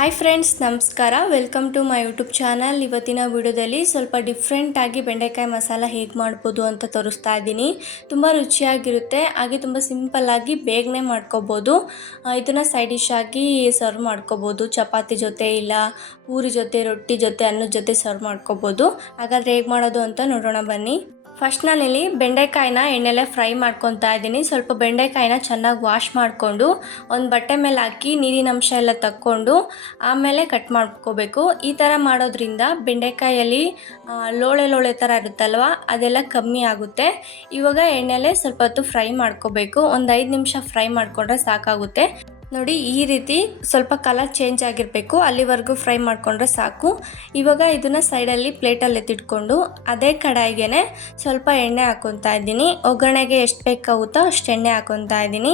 Hi friends ನಮಸ್ಕಾರ. Welcome to my YouTube channel ಇವತ್ತಿನ ವಿಡಿಯೋದಲ್ಲಿ ಸ್ವಲ್ಪ ಡಿಫ್ರೆಂಟಾಗಿ ಬೆಂಡೆಕಾಯಿ ಮಸಾಲ ಹೇಗೆ ಮಾಡ್ಬೋದು ಅಂತ ತೋರಿಸ್ತಾ ಇದ್ದೀನಿ. ತುಂಬ ರುಚಿಯಾಗಿರುತ್ತೆ, ಹಾಗೆ ತುಂಬ ಸಿಂಪಲ್ಲಾಗಿ ಬೇಗನೆ ಮಾಡ್ಕೋಬೋದು. ಇದನ್ನು ಸೈಡ್ ಡಿಶ್ ಆಗಿ ಸರ್ವ್ ಮಾಡ್ಕೋಬೋದು. ಚಪಾತಿ ಜೊತೆ ಇಲ್ಲ, ಪೂರಿ ಜೊತೆ, ರೊಟ್ಟಿ ಜೊತೆ, ಅನ್ನದ ಜೊತೆ ಸರ್ವ್ ಮಾಡ್ಕೋಬೋದು. ಹಾಗಾದರೆ ಹೇಗೆ ಮಾಡೋದು ಅಂತ ನೋಡೋಣ ಬನ್ನಿ. ಫಸ್ಟ್ ನಾನಿಲ್ಲಿ ಬೆಂಡೆಕಾಯಿನ ಎಣ್ಣೆಲೆ ಫ್ರೈ ಮಾಡ್ಕೊತಾ ಇದ್ದೀನಿ. ಸ್ವಲ್ಪ ಬೆಂಡೆಕಾಯಿನ ಚೆನ್ನಾಗಿ ವಾಶ್ ಮಾಡಿಕೊಂಡು, ಒಂದು ಬಟ್ಟೆ ಮೇಲೆ ಹಾಕಿ ನೀರಿನ ಅಂಶ ಎಲ್ಲ ತಕ್ಕೊಂಡು, ಆಮೇಲೆ ಕಟ್ ಮಾಡ್ಕೋಬೇಕು. ಈ ಥರ ಮಾಡೋದ್ರಿಂದ ಬೆಂಡೆಕಾಯಲ್ಲಿ ಲೋಳೆ ಲೋಳೆ ಥರ ಇರುತ್ತಲ್ವ, ಅದೆಲ್ಲ ಕಮ್ಮಿ ಆಗುತ್ತೆ. ಇವಾಗ ಎಣ್ಣೆಲೆ ಸ್ವಲ್ಪ ಹೊತ್ತು ಫ್ರೈ ಮಾಡ್ಕೋಬೇಕು. ಒಂದು ಐದು ನಿಮಿಷ ಫ್ರೈ ಮಾಡಿಕೊಂಡ್ರೆ ಸಾಕಾಗುತ್ತೆ. ನೋಡಿ, ಈ ರೀತಿ ಸ್ವಲ್ಪ ಕಲರ್ ಚೇಂಜ್ ಆಗಿರಬೇಕು. ಅಲ್ಲಿವರೆಗೂ ಫ್ರೈ ಮಾಡಿಕೊಂಡ್ರೆ ಸಾಕು. ಇವಾಗ ಇದನ್ನು ಸೈಡಲ್ಲಿ ಪ್ಲೇಟಲ್ಲಿ ಎತ್ತಿಟ್ಕೊಂಡು ಅದೇ ಕಡಾಯಿಗೆ ಸ್ವಲ್ಪ ಎಣ್ಣೆ ಹಾಕೊತಾ ಇದ್ದೀನಿ. ಒಗ್ಗರಣೆಗೆ ಎಷ್ಟು ಬೇಕಾಗುತ್ತೋ ಅಷ್ಟು ಎಣ್ಣೆ ಹಾಕೊತಾ ಇದ್ದೀನಿ.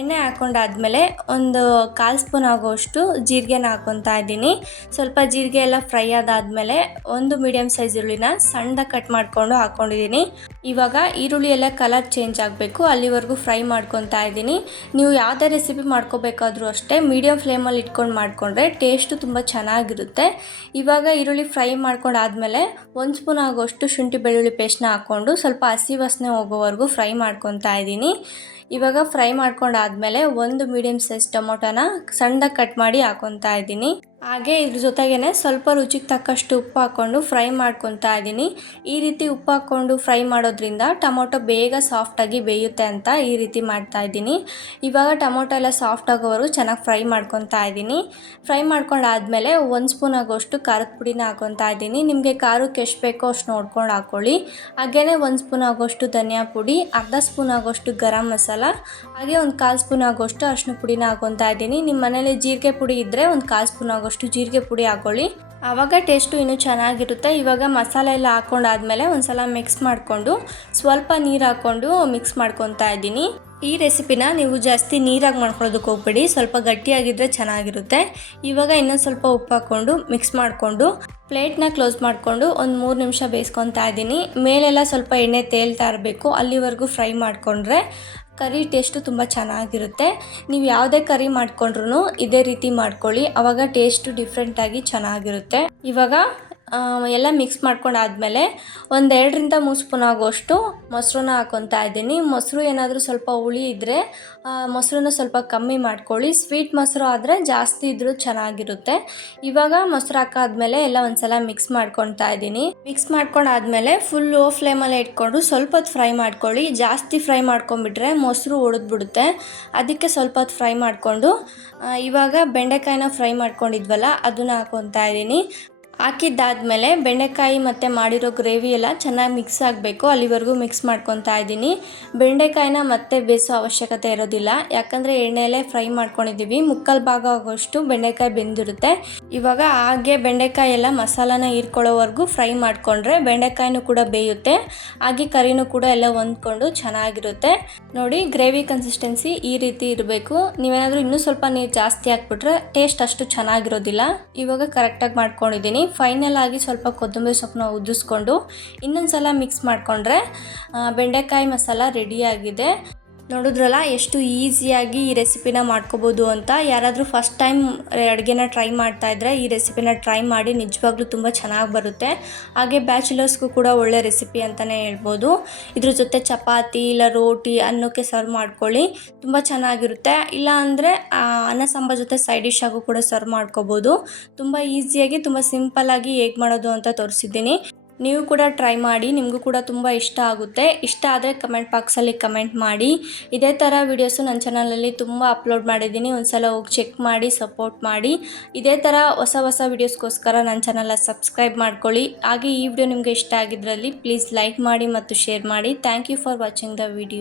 ಎಣ್ಣೆ ಹಾಕೊಂಡಾದ್ಮೇಲೆ ಒಂದು ಕಾಲು ಸ್ಪೂನ್ ಆಗೋಷ್ಟು ಜೀರಿಗೆನ ಹಾಕೊತಾ ಇದ್ದೀನಿ. ಸ್ವಲ್ಪ ಜೀರಿಗೆ ಎಲ್ಲ ಫ್ರೈ ಆದಾದಮೇಲೆ ಒಂದು ಮೀಡಿಯಮ್ ಸೈಜ್ ಈರುಳ್ಳಿನ ಸಣ್ಣದಾಗಿ ಕಟ್ ಮಾಡಿಕೊಂಡು ಹಾಕೊಂಡಿದ್ದೀನಿ. ಇವಾಗ ಈರುಳ್ಳಿ ಎಲ್ಲ ಕಲರ್ ಚೇಂಜ್ ಆಗಬೇಕು. ಅಲ್ಲಿವರೆಗೂ ಫ್ರೈ ಮಾಡ್ಕೊತಾ ಇದ್ದೀನಿ. ನೀವು ಯಾವುದೇ ರೆಸಿಪಿ ಮಾಡ್ಕೋಬೇಕಾದ್ರೂ ಅಷ್ಟೇ ಮೀಡಿಯಮ್ ಫ್ಲೇಮಲ್ಲಿ ಇಟ್ಕೊಂಡು ಮಾಡಿಕೊಂಡ್ರೆ ಟೇಸ್ಟು ತುಂಬ ಚೆನ್ನಾಗಿರುತ್ತೆ. ಇವಾಗ ಈರುಳ್ಳಿ ಫ್ರೈ ಮಾಡ್ಕೊಂಡಾದ್ಮೇಲೆ ಒಂದು ಸ್ಪೂನ್ ಆಗೋಷ್ಟು ಶುಂಠಿ ಬೆಳ್ಳುಳ್ಳಿ ಪೇಸ್ಟ್ನ ಹಾಕ್ಕೊಂಡು ಸ್ವಲ್ಪ ಹಸಿ ವಾಸನೆ ಹೋಗೋವರೆಗೂ ಫ್ರೈ ಮಾಡ್ಕೊತಾ ಇದ್ದೀನಿ. ಇವಾಗ ಫ್ರೈ ಮಾಡ್ಕೊಂಡಾದ್ಮೇಲೆ ಒಂದು ಮೀಡಿಯಮ್ ಸೈಜ್ ಟೊಮೊಟೊನ ಸಣ್ಣದಾಗಿ ಕಟ್ ಮಾಡಿ ಹಾಕೊತಾ ಇದ್ದೀನಿ. ಹಾಗೆ ಇದ್ರ ಜೊತೆಗೇ ಸ್ವಲ್ಪ ರುಚಿಗೆ ತಕ್ಕಷ್ಟು ಉಪ್ಪು ಹಾಕ್ಕೊಂಡು ಫ್ರೈ ಮಾಡ್ಕೊತಾ ಇದ್ದೀನಿ. ಈ ರೀತಿ ಉಪ್ಪು ಹಾಕ್ಕೊಂಡು ಫ್ರೈ ಮಾಡೋದ್ರಿಂದ ಟೊಮೊಟೊ ಬೇಗ ಸಾಫ್ಟಾಗಿ ಬೇಯುತ್ತೆ ಅಂತ ಈ ರೀತಿ ಮಾಡ್ತಾ ಇದ್ದೀನಿ. ಇವಾಗ ಟೊಮೊಟೊ ಎಲ್ಲ ಸಾಫ್ಟ್ ಆಗೋವರೆಗೂ ಚೆನ್ನಾಗಿ ಫ್ರೈ ಮಾಡ್ಕೊತಾ ಇದ್ದೀನಿ. ಫ್ರೈ ಮಾಡ್ಕೊಂಡಾದ್ಮೇಲೆ ಒಂದು ಸ್ಪೂನ್ ಆಗೋಷ್ಟು ಖಾರದ ಪುಡಿನ ಹಾಕೊತಾ ಇದ್ದೀನಿ. ನಿಮಗೆ ಖಾರಕ್ಕೆ ಎಷ್ಟು ಬೇಕೋ ಅಷ್ಟು ನೋಡ್ಕೊಂಡು ಹಾಕ್ಕೊಳ್ಳಿ ಹಾಗೆಯೇ ಒಂದು ಸ್ಪೂನ್ ಆಗೋಷ್ಟು ಧನಿಯಾ ಪುಡಿ, ಅರ್ಧ ಸ್ಪೂನ್ ಆಗೋಷ್ಟು ಗರಂ ಮಸಾಲ, ಹಾಗೆ ಒಂದು ಕಾಲು ಸ್ಪೂನ್ ಆಗೋಷ್ಟು ಅರಿಶಿನ ಪುಡಿನ ಹಾಕೊತಾ ಇದ್ದೀನಿ. ನಿಮ್ಮ ಮನೇಲಿ ಜೀರಿಗೆ ಪುಡಿ ಇದ್ದರೆ ಒಂದು ಕಾಲು ಸ್ಪೂನ್ ಆಗೋಷ್ಟು ಅಷ್ಟು ಜೀರಿಗೆ ಪುಡಿ ಹಾಕೊಳ್ಳಿ. ಆವಾಗ ಟೇಸ್ಟು ಇನ್ನೂ ಚೆನ್ನಾಗಿರುತ್ತೆ. ಇವಾಗ ಮಸಾಲೆ ಎಲ್ಲ ಹಾಕೊಂಡಾದ್ಮೇಲೆ ಒಂದ್ಸಲ ಮಿಕ್ಸ್ ಮಾಡಿಕೊಂಡು ಸ್ವಲ್ಪ ನೀರು ಹಾಕ್ಕೊಂಡು ಮಿಕ್ಸ್ ಮಾಡ್ಕೊತಾ ಇದ್ದೀನಿ. ಈ ರೆಸಿಪಿನ ನೀವು ಜಾಸ್ತಿ ನೀರಾಗಿ ಮಾಡ್ಕೊಳ್ಳೋದಕ್ಕೆ ಹೋಗ್ಬೇಡಿ. ಸ್ವಲ್ಪ ಗಟ್ಟಿಯಾಗಿದ್ದರೆ ಚೆನ್ನಾಗಿರುತ್ತೆ. ಇವಾಗ ಇನ್ನೊಂದು ಸ್ವಲ್ಪ ಉಪ್ಪು ಹಾಕ್ಕೊಂಡು ಮಿಕ್ಸ್ ಮಾಡಿಕೊಂಡು ಪ್ಲೇಟ್ನ ಕ್ಲೋಸ್ ಮಾಡಿಕೊಂಡು ಒಂದು ಮೂರು ನಿಮಿಷ ಬೇಯಿಸ್ಕೊತಾ ಇದ್ದೀನಿ. ಮೇಲೆಲ್ಲ ಸ್ವಲ್ಪ ಎಣ್ಣೆ ತೇಲ್ತಾ ಇರಬೇಕು. ಅಲ್ಲಿವರೆಗೂ ಫ್ರೈ ಮಾಡಿಕೊಂಡ್ರೆ ಕರಿ ಟೇಸ್ಟು ತುಂಬ ಚೆನ್ನಾಗಿರುತ್ತೆ. ನೀವು ಯಾವುದೇ ಕರಿ ಮಾಡ್ಕೊಂಡ್ರು ಇದೇ ರೀತಿ ಮಾಡ್ಕೊಳ್ಳಿ. ಆವಾಗ ಟೇಸ್ಟು ಡಿಫ್ರೆಂಟಾಗಿ ಚೆನ್ನಾಗಿರುತ್ತೆ. ಇವಾಗ ಎಲ್ಲ ಮಿಕ್ಸ್ ಮಾಡ್ಕೊಂಡಾದ್ಮೇಲೆ ಒಂದು ಎರಡರಿಂದ ಮೂರು ಸ್ಪೂನ್ ಆಗೋಷ್ಟು ಮೊಸರನ್ನ ಹಾಕ್ಕೊತಾ ಇದ್ದೀನಿ. ಮೊಸರು ಏನಾದರೂ ಸ್ವಲ್ಪ ಹುಳಿ ಇದ್ದರೆ ಮೊಸರನ್ನ ಸ್ವಲ್ಪ ಕಮ್ಮಿ ಮಾಡ್ಕೊಳ್ಳಿ. ಸ್ವೀಟ್ ಮೊಸರು ಆದರೆ ಜಾಸ್ತಿ ಇದ್ದರೂ ಚೆನ್ನಾಗಿರುತ್ತೆ. ಇವಾಗ ಮೊಸರು ಹಾಕಾದ್ಮೇಲೆ ಎಲ್ಲ ಒಂದ್ಸಲ ಮಿಕ್ಸ್ ಮಾಡ್ಕೊತಾ ಇದ್ದೀನಿ. ಮಿಕ್ಸ್ ಮಾಡ್ಕೊಂಡಾದ್ಮೇಲೆ ಫುಲ್ ಲೋ ಫ್ಲೇಮಲ್ಲೇ ಇಟ್ಕೊಂಡು ಸ್ವಲ್ಪ ಹೊತ್ತು ಫ್ರೈ ಮಾಡ್ಕೊಳ್ಳಿ. ಜಾಸ್ತಿ ಫ್ರೈ ಮಾಡ್ಕೊಂಬಿಟ್ರೆ ಮೊಸರು ಒಡೆದ್ಬಿಡುತ್ತೆ. ಅದಕ್ಕೆ ಸ್ವಲ್ಪ ಹೊತ್ತು ಫ್ರೈ ಮಾಡಿಕೊಂಡು ಇವಾಗ ಬೆಂಡೆಕಾಯಿನ ಫ್ರೈ ಮಾಡ್ಕೊಂಡಿದ್ವಲ್ಲ, ಅದನ್ನು ಹಾಕೊತಾ ಇದ್ದೀನಿ. ಹಾಕಿದ್ದಾದಮೇಲೆ ಬೆಂಡೆಕಾಯಿ ಮತ್ತು ಮಾಡಿರೋ ಗ್ರೇವಿ ಎಲ್ಲ ಚೆನ್ನಾಗಿ ಮಿಕ್ಸ್ ಆಗಬೇಕು. ಅಲ್ಲಿವರೆಗೂ ಮಿಕ್ಸ್ ಮಾಡ್ಕೊತಾ ಇದ್ದೀನಿ. ಬೆಂಡೆಕಾಯಿನ ಮತ್ತೆ ಬೇಯಿಸೋ ಅವಶ್ಯಕತೆ ಇರೋದಿಲ್ಲ. ಯಾಕಂದರೆ ಎಣ್ಣೆಯಲ್ಲೇ ಫ್ರೈ ಮಾಡ್ಕೊಂಡಿದ್ದೀವಿ. ಮುಕ್ಕಲ್ ಭಾಗ ಆಗೋಷ್ಟು ಬೆಂಡೆಕಾಯಿ ಬೆಂದಿರುತ್ತೆ. ಇವಾಗ ಹಾಗೆ ಬೆಂಡೆಕಾಯಿ ಎಲ್ಲ ಮಸಾಲಾನ ಹೀರ್ಕೊಳ್ಳೋವರೆಗೂ ಫ್ರೈ ಮಾಡಿಕೊಂಡ್ರೆ ಬೆಂಡೆಕಾಯಿನೂ ಕೂಡ ಬೇಯುತ್ತೆ. ಹಾಗೆ ಕರಿನೂ ಕೂಡ ಎಲ್ಲ ಹೊಂದ್ಕೊಂಡು ಚೆನ್ನಾಗಿರುತ್ತೆ. ನೋಡಿ, ಗ್ರೇವಿ ಕನ್ಸಿಸ್ಟೆನ್ಸಿ ಈ ರೀತಿ ಇರಬೇಕು. ನೀವೇನಾದರೂ ಇನ್ನೂ ಸ್ವಲ್ಪ ನೀರು ಜಾಸ್ತಿ ಹಾಕ್ಬಿಟ್ರೆ ಟೇಸ್ಟ್ ಅಷ್ಟು ಚೆನ್ನಾಗಿರೋದಿಲ್ಲ. ಇವಾಗ ಕರೆಕ್ಟಾಗಿ ಮಾಡ್ಕೊಂಡಿದ್ದೀನಿ. ಫೈನಲ್ ಆಗಿ ಸ್ವಲ್ಪ ಕೊತ್ತಂಬರಿ ಸೊಪ್ಪನ್ನ ಉದ್ದಿಸ್ಕೊಂಡು ಇನ್ನೊಂದು ಸಲ ಮಿಕ್ಸ್ ಮಾಡಿಕೊಂಡ್ರೆ ಬೆಂಡೆಕಾಯಿ ಮಸಾಲ ರೆಡಿಯಾಗಿದೆ ನೋಡಿದ್ರಲ್ಲ, ಎಷ್ಟು ಈಸಿಯಾಗಿ ಈ ರೆಸಿಪಿನ ಮಾಡ್ಕೋಬೋದು ಅಂತ. ಯಾರಾದರೂ ಫಸ್ಟ್ ಟೈಮ್ ಅಡುಗೆನ ಟ್ರೈ ಮಾಡ್ತಾ ಇದ್ದರೆ ಈ ರೆಸಿಪಿನ ಟ್ರೈ ಮಾಡಿ ನಿಜವಾಗ್ಲೂ ತುಂಬ ಚೆನ್ನಾಗಿ ಬರುತ್ತೆ. ಹಾಗೆ ಬ್ಯಾಚುಲರ್ಸ್ಗೂ ಕೂಡ ಒಳ್ಳೆ ರೆಸಿಪಿ ಅಂತಲೇ ಹೇಳ್ಬೋದು. ಇದ್ರ ಜೊತೆ ಚಪಾತಿ ಇಲ್ಲ ರೋಟಿ ಅನ್ನೋಕ್ಕೆ ಸರ್ವ್ ಮಾಡ್ಕೊಳ್ಳಿ. ತುಂಬ ಚೆನ್ನಾಗಿರುತ್ತೆ. ಇಲ್ಲ ಅಂದರೆ ಅನ್ನ ಸಾಂಬಾರ್ ಜೊತೆ ಸೈಡ್ ಡಿಶ್ ಆಗೂ ಕೂಡ ಸರ್ವ್ ಮಾಡ್ಕೋಬೋದು. ತುಂಬ ಈಸಿಯಾಗಿ, ತುಂಬ ಸಿಂಪಲ್ಲಾಗಿ ಹೇಗೆ ಮಾಡೋದು ಅಂತ ತೋರಿಸಿದ್ದೀನಿ. ನೀವು ಕೂಡ ಟ್ರೈ ಮಾಡಿ, ನಿಮಗೂ ಕೂಡ ತುಂಬ ಇಷ್ಟ ಆಗುತ್ತೆ. ಇಷ್ಟ ಆದರೆ ಕಮೆಂಟ್ ಬಾಕ್ಸಲ್ಲಿ ಕಮೆಂಟ್ ಮಾಡಿ. ಇದೇ ಥರ ವೀಡಿಯೋಸು ನನ್ನ ಚಾನಲಲ್ಲಿ ತುಂಬ ಅಪ್ಲೋಡ್ ಮಾಡಿದ್ದೀನಿ. ಒಂದು ಸಲ ಹೋಗಿ ಚೆಕ್ ಮಾಡಿ ಸಪೋರ್ಟ್ ಮಾಡಿ. ಇದೇ ಥರ ಹೊಸ ಹೊಸ ವೀಡಿಯೋಸ್ಗೋಸ್ಕರ ನನ್ನ ಚಾನಲ ಸಬ್ಸ್ಕ್ರೈಬ್ ಮಾಡ್ಕೊಳ್ಳಿ. ಹಾಗೆ ಈ ವಿಡಿಯೋ ನಿಮಗೆ ಇಷ್ಟ ಆಗಿದ್ರಲ್ಲಿ ಪ್ಲೀಸ್ ಲೈಕ್ ಮಾಡಿ ಮತ್ತು ಶೇರ್ ಮಾಡಿ. Thank you for watching the video